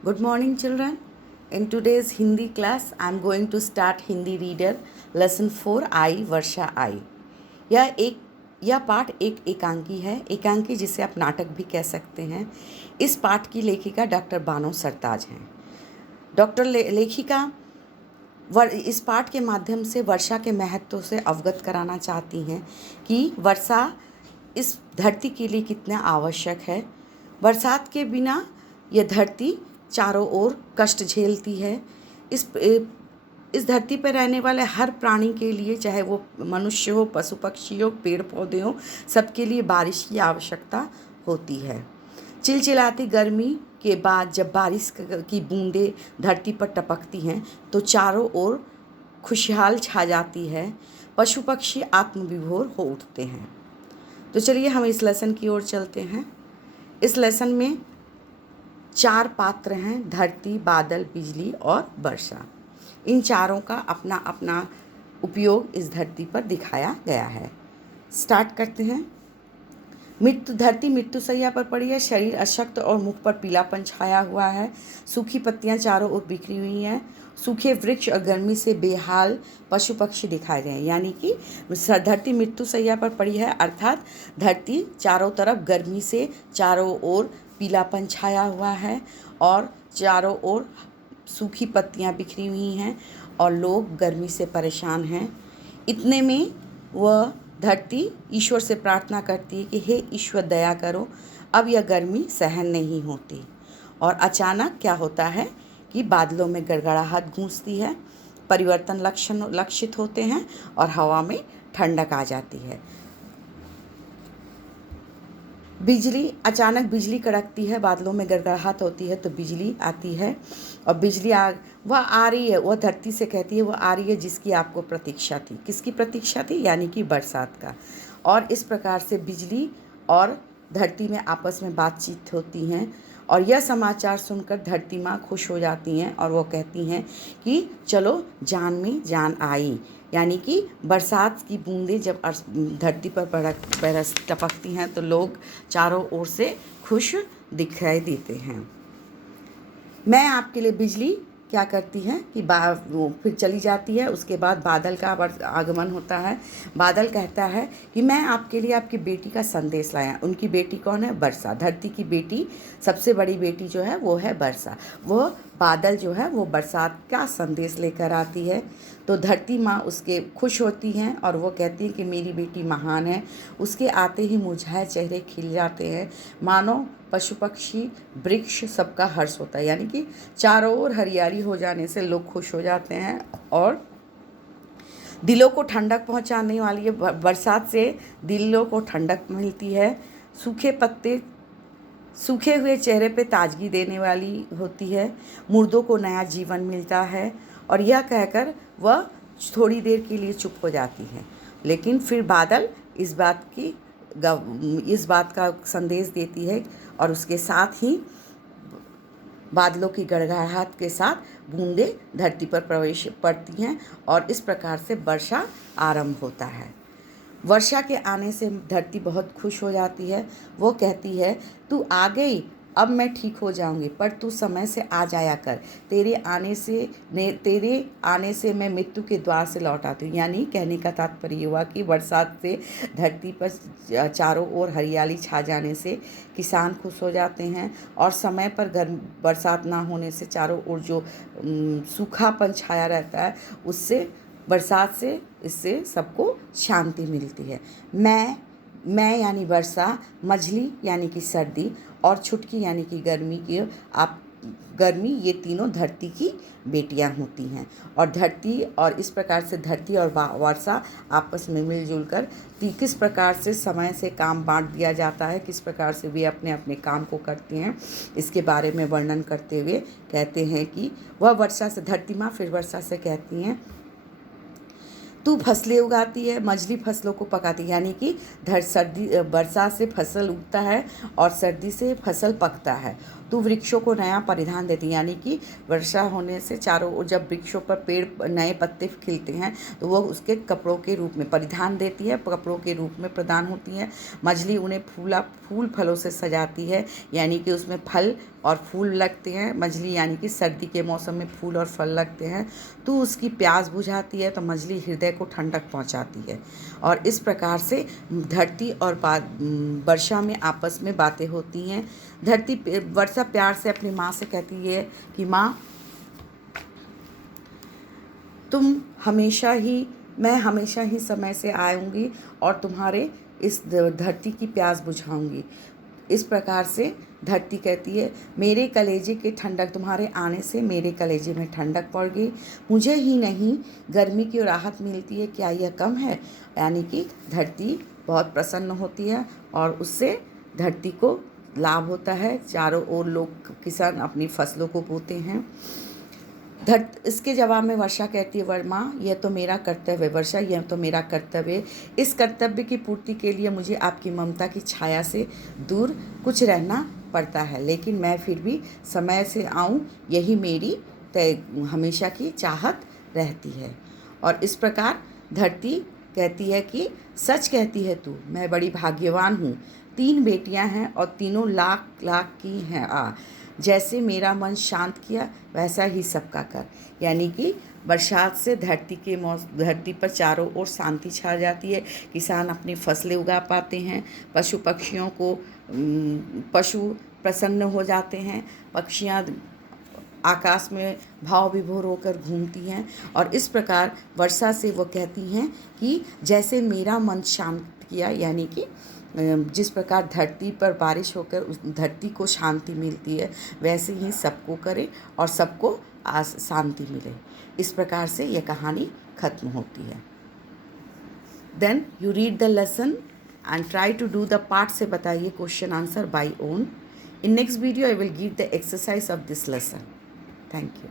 Good morning, children. In today's Hindi class, I am going to start Hindi Reader Lesson 4 I वर्षा आई। यह पाठ एक एकांकी है। एकांकी जिसे आप नाटक भी कह सकते हैं। इस पाठ की लेखिका डॉक्टर बानो सरताज हैं। लेखिका इस पाठ के माध्यम से वर्षा के महत्व से अवगत कराना चाहती हैं कि वर्षा इस धरती के लिए कितना आवश्यक है। बरसात के बिना यह धरती चारों ओर कष्ट झेलती है। इस धरती पर रहने वाले हर प्राणी के लिए, चाहे वो मनुष्य हो, पशु पक्षी हो, पेड़ पौधे हो, सबके लिए बारिश की आवश्यकता होती है। चिलचिलाती गर्मी के बाद जब बारिश की बूंदें धरती पर टपकती हैं तो चारों ओर खुशहाल छा जाती है। पशु पक्षी आत्मविभोर हो उठते हैं। तो चलिए हम इस लेसन की ओर चलते हैं। इस लेसन में 4 पात्र हैं: धरती, बादल, बिजली और वर्षा। इन चारों का अपना अपना उपयोग इस धरती पर दिखाया गया है। स्टार्ट करते हैं। धरती मृत्युशैया पर पड़ी है। शरीर अशक्त और मुख पर पीलापन छाया हुआ है। सूखी पत्तियां चारों ओर बिखरी हुई हैं। सूखे वृक्ष और गर्मी से बेहाल पशु पक्षी दिखाए गए हैं। यानी कि धरती मृत्युशैया पर पड़ी है, अर्थात धरती चारों तरफ गर्मी से चारों ओर पीलापन छाया हुआ है और चारों ओर सूखी पत्तियां बिखरी हुई हैं और लोग गर्मी से परेशान हैं। इतने में वह धरती ईश्वर से प्रार्थना करती है कि हे ईश्वर, दया करो, अब यह गर्मी सहन नहीं होती। और अचानक क्या होता है कि बादलों में गड़गड़ाहट गूंजती है, परिवर्तन लक्षित होते हैं और हवा में ठंडक आ जाती है। अचानक बिजली कड़कती है, बादलों में गड़गड़ाहट होती है तो बिजली आती है और वह आ रही है। वह धरती से कहती है, वह आ रही है जिसकी आपको प्रतीक्षा थी। किसकी प्रतीक्षा थी? यानी कि बरसात का। और इस प्रकार से बिजली और धरती में आपस में बातचीत होती हैं और यह समाचार सुनकर धरती माँ खुश हो जाती हैं और वो कहती हैं कि चलो जान में जान आई। यानी कि बरसात की बूंदें जब धरती पर टपकती हैं तो लोग चारों ओर से खुश दिखाई देते हैं। मैं आपके लिए बिजली क्या करती है कि वो फिर चली जाती है। उसके बाद बादल का आगमन होता है। बादल कहता है कि मैं आपके लिए आपकी बेटी का संदेश लाया। उनकी बेटी कौन है? वर्षा। धरती की बेटी, सबसे बड़ी बेटी जो है वो है वर्षा। वो बादल जो है वो बरसात का संदेश लेकर आती है। तो धरती माँ उसके खुश होती हैं और वो कहती हैं कि मेरी बेटी महान है। उसके आते ही मुरझाए चेहरे खिल जाते हैं। मानो पशु पक्षी वृक्ष सबका हर्ष होता है। यानी कि चारों ओर हरियाली हो जाने से लोग खुश हो जाते हैं और दिलों को ठंडक पहुंचाने वाली है। बरसात से दिलों को ठंडक मिलती है। सूखे हुए चेहरे पे ताजगी देने वाली होती है। मुर्दों को नया जीवन मिलता है। और यह कहकर वह थोड़ी देर के लिए चुप हो जाती है, लेकिन फिर बादल इस बात का संदेश देती है और उसके साथ ही बादलों की गड़गड़ाहट के साथ बूंदें धरती पर प्रवेश पड़ती हैं और इस प्रकार से वर्षा आरंभ होता है। वर्षा के आने से धरती बहुत खुश हो जाती है। वो कहती है, तू आ गई, अब मैं ठीक हो जाऊंगी, पर तू समय से आ जाया कर। तेरे आने से मैं मृत्यु के द्वार से लौट आती हूँ। यानी कहने का तात्पर्य हुआ कि बरसात से धरती पर चारों ओर हरियाली छा जाने से किसान खुश हो जाते हैं और समय पर बरसात ना होने से चारों ओर जो सूखापन छाया रहता है उससे बरसात से इससे सबको शांति मिलती है। मैं यानी वर्षा, मझली यानी कि सर्दी और छुटकी यानी कि गर्मी, ये तीनों धरती की बेटियां होती हैं। और इस प्रकार से धरती और वर्षा आपस में मिलजुल कर किस प्रकार से समय से काम बांट दिया जाता है, किस प्रकार से वे अपने अपने काम को करते हैं, इसके बारे में वर्णन करते हुए कहते हैं कि वह वर्षा से, धरती माँ फिर वर्षा से कहती हैं, तू फसलें उगाती है, मझली फसलों को पकाती है। यानी कि बरसात से फसल उगता है और सर्दी से फसल पकता है तू वृक्षों को नया परिधान देती है, यानी कि वर्षा होने से चारों ओर जब वृक्षों पर पेड़ नए पत्ते खिलते हैं तो वो उसके कपड़ों के रूप में परिधान देती है, कपड़ों के रूप में प्रदान होती है। मछली उन्हें फूल फलों से सजाती है, यानी कि उसमें फल और फूल लगते हैं। मछली यानी कि सर्दी के मौसम में फूल और फल लगते हैं। तू उसकी प्यास बुझाती है तो मछली हृदय को ठंडक पहुंचाती है। और इस प्रकार से धरती और वर्षा में आपस में बातें होती हैं। वर्षा प्यार से अपनी माँ से कहती है कि माँ, मैं हमेशा ही समय से आऊँगी और तुम्हारे इस धरती की प्यास बुझाऊँगी। इस प्रकार से धरती कहती है, मेरे कलेजे की ठंडक, तुम्हारे आने से मेरे कलेजे में ठंडक पड़ गई। मुझे ही नहीं, गर्मी की राहत मिलती है, क्या यह कम है? यानी कि धरती बहुत प्रसन्न होती है और उससे धरती को लाभ होता है। चारों ओर लोग, किसान अपनी फसलों को बोते हैं। इसके जवाब में वर्षा कहती है, माँ, यह तो मेरा कर्तव्य है। वर्षा, यह तो मेरा कर्तव्य है। इस कर्तव्य की पूर्ति के लिए मुझे आपकी ममता की छाया से दूर कुछ रहना पड़ता है, लेकिन मैं फिर भी समय से आऊँ, यही मेरी हमेशा की चाहत रहती है। और इस प्रकार धरती कहती है कि सच कहती है तू, मैं बड़ी भाग्यवान हूँ। 3 बेटियाँ हैं और तीनों लाख लाख की हैं। जैसे मेरा मन शांत किया वैसा ही सबका कर। यानी कि बरसात से धरती पर चारों ओर शांति छा जाती है। किसान अपनी फसलें उगा पाते हैं। पशु प्रसन्न हो जाते हैं। पक्षियाँ आकाश में भाव विभोर होकर घूमती हैं। और इस प्रकार वर्षा से वो कहती हैं कि जैसे मेरा मन शांत किया, यानी कि जिस प्रकार धरती पर बारिश होकर उस धरती को शांति मिलती है, वैसे ही सबको करे और सबको शांति मिले। इस प्रकार से यह कहानी खत्म होती है। Then you read the lesson and try to do the part से बताइए question answer by own. In next video I will give the exercise of this lesson. Thank you.